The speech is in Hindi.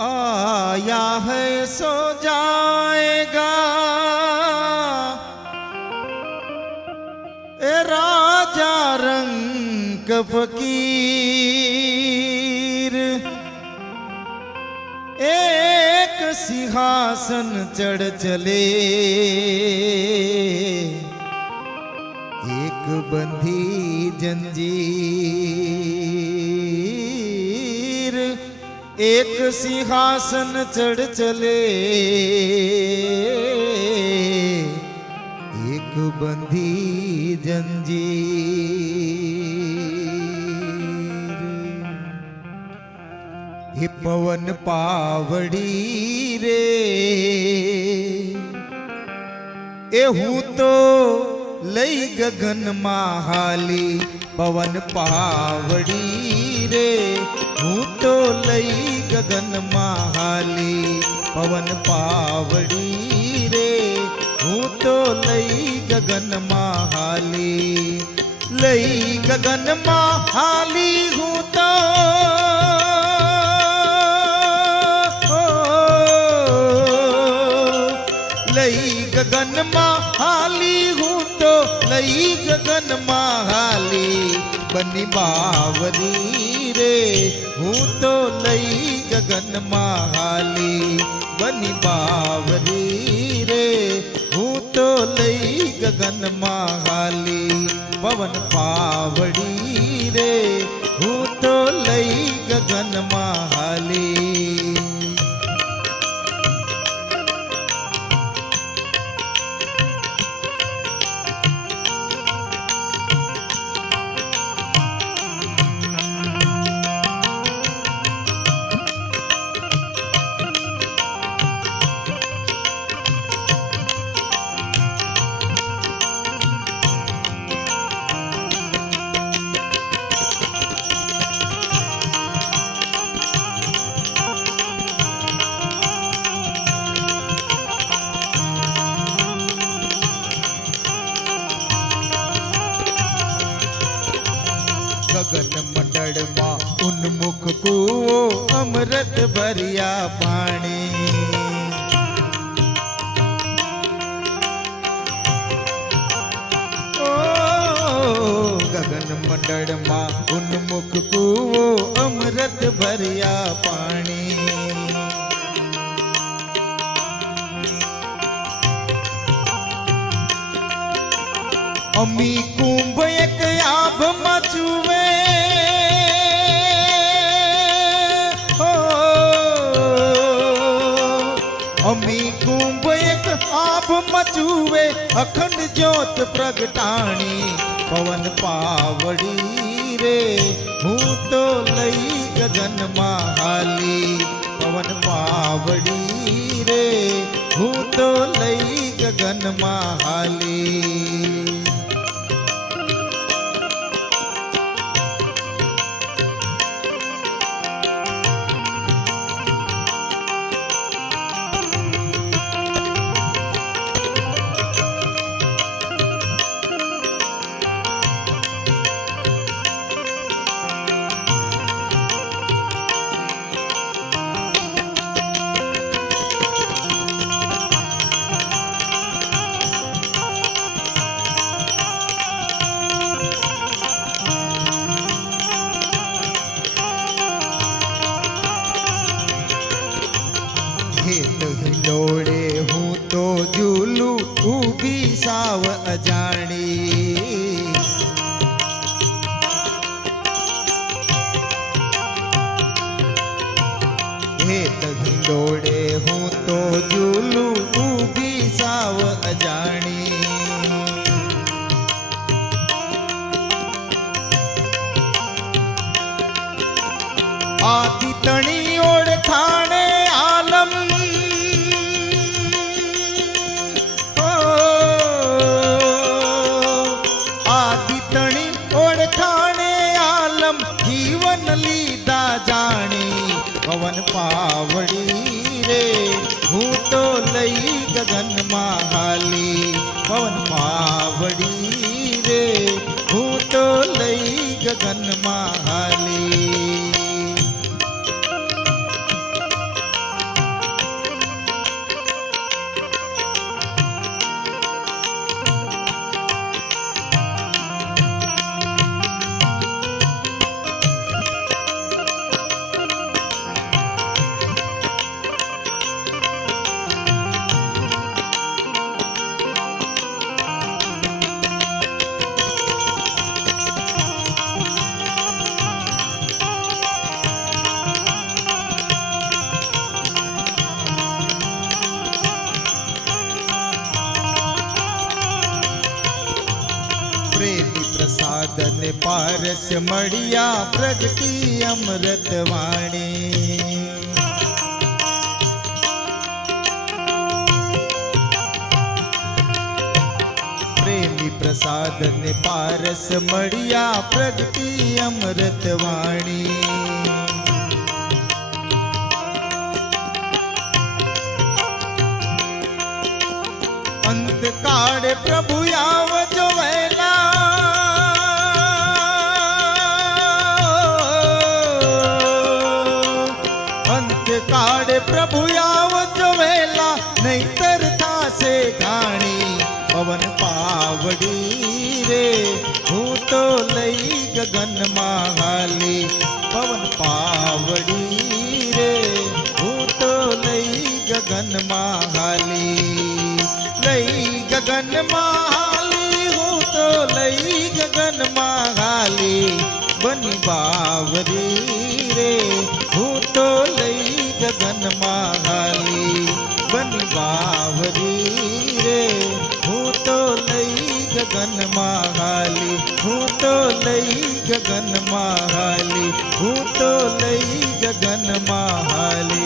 आया है सो जाएगा ए राजा रंग फकीर। एक सिंहासन चढ़ चले एक बंधी जंजीर। एक सिंहासन चढ़ चले एक बंधी जंजीर। हे पवन पावड़ी रे ए हूँ तो लई गगन महाली। पवन पावड़ी रे हूँ तो लई गगन महाली। पवन पावड़ी रे हूँ तो लई गगन महाली। लई गगन महाली हूँ तो लई गगन महाली हूँ तो लई गगन महाली। बनी बावरी रे हूँ तो लई गगन महाली। बनी बावरी रे हूँ तो लई गगन महाली। पवन पावड़ी रे हूँ तो लई गगन महाली। गगन मंडल मां उन्मुख कुओ अमृत भरिया पानी। ओ गगन मंडल मां उन्मुख कुओ अमृत भरिया पानी। अमी कुंभ एक आभ मचुवे अमी कुंभ एक आभ मचुवे अखंड ज्योत प्रगटाणी। पवन पावड़ी रे हूँ तो लई गगन महाली। पवन पावड़ी रे हूँ तो लई गगन महाली। खेत हिलोड़े हूँ तो झूलू ऊबी साव अजाणी। खेत हिलोड़े हूँ तो झूलू ऊबी साव अजाणी। आदि तणी ओढ़ खाने आलम आदि तणी ओढ़ खाने आलम जीवन लीदा जानी। पवन पावड़ी रे हूँ तो लई गगन महाली। पवन पावड़ी रे हूँ तो लई गगन महाली। પ્રસાદ ને પારસ મળ્યા પ્રગટી અમૃત વાણી પ્રેમી પ્રસાદ ને પારસ મળ્યા પ્રગટી અમૃત વાણી અંતકાળે પ્રભુ આવજો વહેલા અંતકાળે પ્રભુ આવજો વહેલા નહીતર થાશે ઘાણી પવન પાવડી રે હું તો લઈ ગગનમાં હાલી પવન પાવડી રે હું તો લઈ ગગનમાં હાલી લઈ ગગનમાં હાલી હું તો લઈ ગગનમાં હાલી બની બાવરી રે હું તો લઈ ગગનમાં હાલી બની બાવરી રે હું તો લઈ ગગનમાં હાલી હું તો લઈ ગગનમાં હાલી હું તો લઈ ગગનમાં હાલી